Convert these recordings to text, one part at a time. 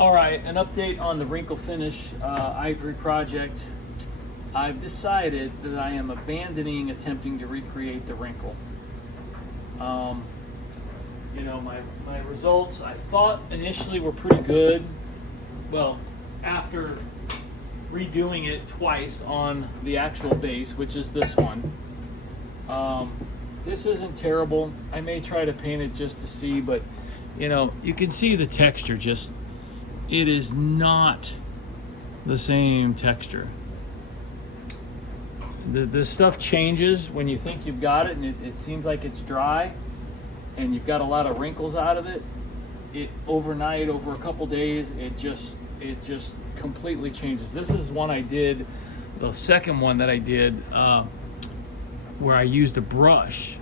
All right, an update on the wrinkle finish ivory project. I've decided that I am abandoning attempting to recreate the wrinkle. My results I thought initially were pretty good. Well, after redoing it twice on the actual base, which is this one. This isn't terrible. I may try to paint it just to see, but you can see the texture just, it is not the same texture. The stuff changes when you think you've got it, and it seems like it's dry and you've got a lot of wrinkles out of it. Overnight, over a couple days, it just completely changes. This is one I did, the second one that I did, where I used a brush.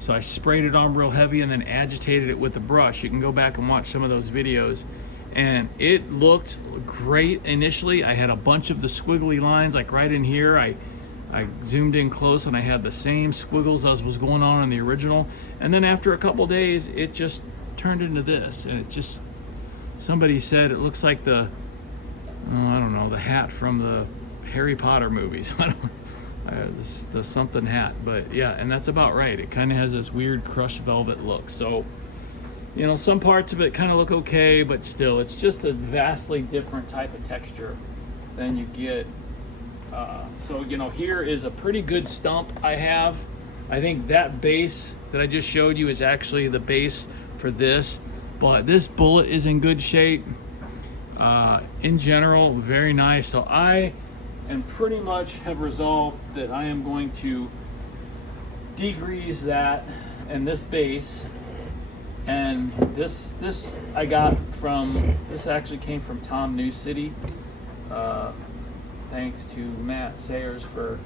So I sprayed it on real heavy and then agitated it with a brush. You can go back and watch some of those videos. And it looked great initially. I had a bunch of the squiggly lines, like right in here. I zoomed in close and I had the same squiggles as was going on in the original. And then after a couple days, it just turned into this. And it just, somebody said it looks like the, I don't know, the hat from the Harry Potter movies. The something hat, but yeah, and that's about right. It kind of has this weird crushed velvet look. So, some parts of it kind of look okay, but still, it's just a vastly different type of texture than you get. Here is a pretty good stump I have. I think that base that I just showed you is actually the base for this, but this bullet is in good shape. In general, very nice. So I and pretty much have resolved that I am going to degrease that and this base. And this I got from, this actually came from Tom New City. Thanks to Matt Sayers for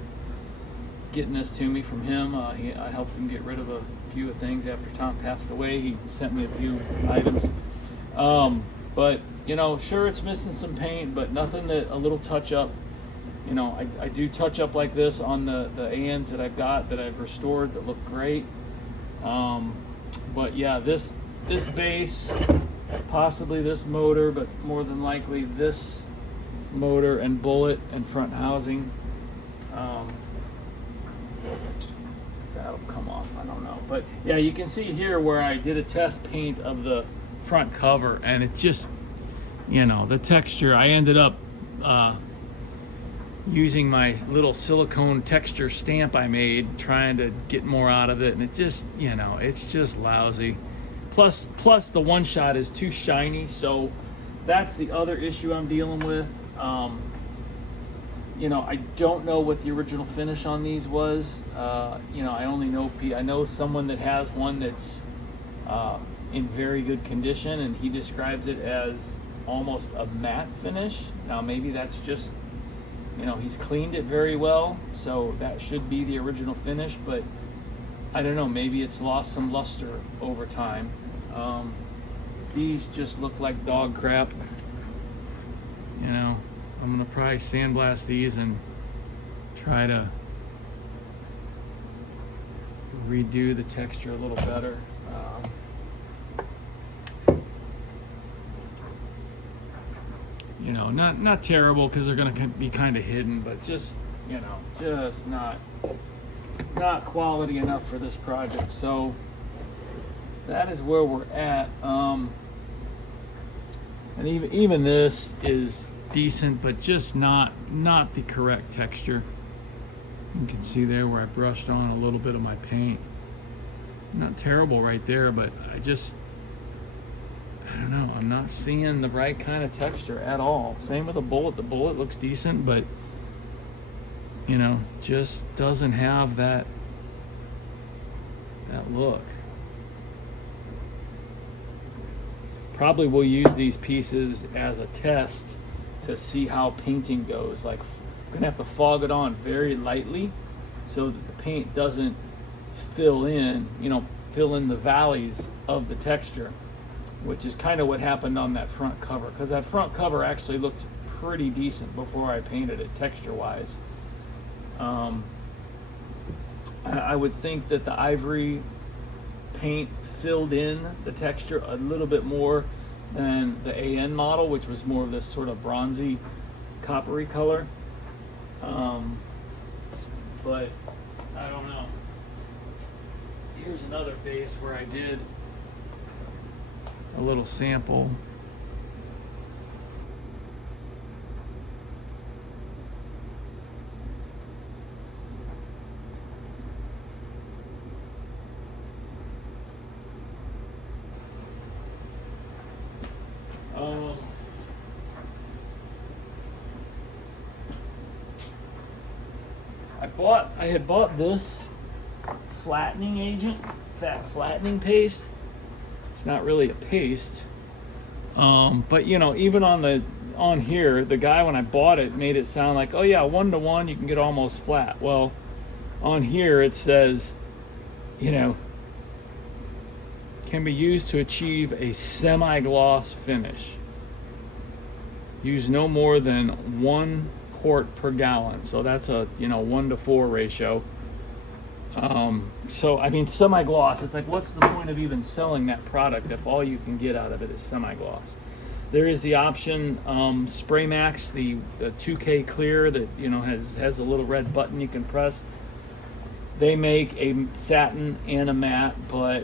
getting this to me from him. I helped him get rid of a few things after Tom passed away. He sent me a few items. But sure, it's missing some paint, but nothing that a little touch up. I do touch up like this on the ANs that I've got that I've restored that look great. But yeah, this base, possibly this motor, but more than likely this motor and bullet and front housing. That'll come off, I don't know. But yeah, you can see here where I did a test paint of the front cover, and it just, the texture, I ended up using my little silicone texture stamp I made, trying to get more out of it, and it just, it's just lousy. Plus the one shot is too shiny, so that's the other issue I'm dealing with. I don't know what the original finish on these was. I only know I know someone that has one that's in very good condition, and he describes it as almost a matte finish. Now maybe that's just, he's cleaned it very well, so that should be the original finish, but I don't know, maybe it's lost some luster over time. These just look like dog crap. I'm gonna probably sandblast these and try to redo the texture a little better. Not terrible, because they're gonna be kind of hidden, but just just not quality enough for this project. So that is where we're at. And even this is decent, but just not the correct texture. You can see there where I brushed on a little bit of my paint. Not terrible right there, but I don't know, I'm not seeing the right kind of texture at all. Same with the bullet. The bullet looks decent, but just doesn't have that look. Probably will use these pieces as a test to see how painting goes. Like, I'm gonna have to fog it on very lightly so that the paint doesn't fill in the valleys of the texture, which is kind of what happened on that front cover, because that front cover actually looked pretty decent before I painted it texture wise. I would think that the ivory paint filled in the texture a little bit more than the AN model, which was more of this sort of bronzy, coppery color. But I don't know. Here's another base where I did a little sample. I had bought this flattening agent, fat flattening paste. It's not really a paste, but you know, even on here, the guy when I bought it made it sound like, oh yeah, 1-to-1, you can get almost flat. Well, on here it says, you know, can be used to achieve a semi-gloss finish. Use no more than 1 quart per gallon, so that's a 1-to-4 ratio. So I mean, semi-gloss, it's like, what's the point of even selling that product if all you can get out of it is semi-gloss? There is the option, Spray Max, the 2K clear that has a little red button you can press. They make a satin and a matte, but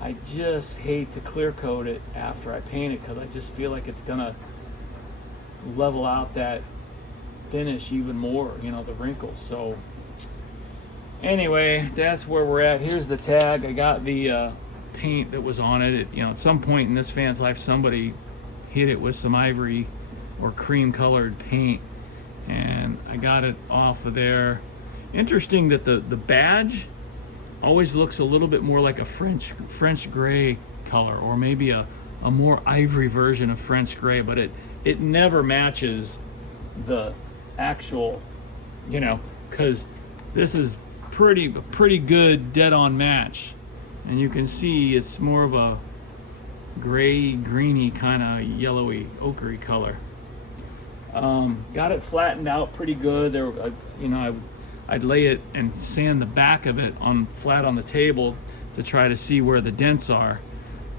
I just hate to clear coat it after I paint it because I just feel like it's gonna level out that finish even more, the wrinkles. So anyway, that's where we're at. Here's the tag. I got the paint that was on it. At some point in this fan's life, somebody hit it with some ivory or cream colored paint, and I got it off of there. Interesting that the badge always looks a little bit more like a French gray color, or maybe a more ivory version of French gray, but it never matches the actual, because this is pretty good dead-on match, and you can see it's more of a gray, greeny, kind of yellowy, ochre color. Got it flattened out pretty good. There, I'd lay it and sand the back of it flat on the table to try to see where the dents are,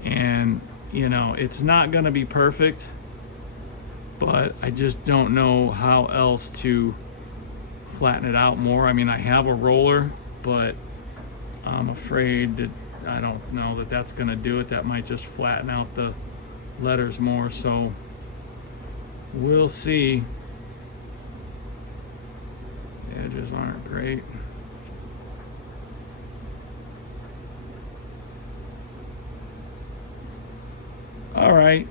and it's not going to be perfect, but I just don't know how else to flatten it out more. I mean, I have a roller, but I'm afraid that I don't know that that's going to do it. That might just flatten out the letters more, so we'll see. The edges aren't great. All right.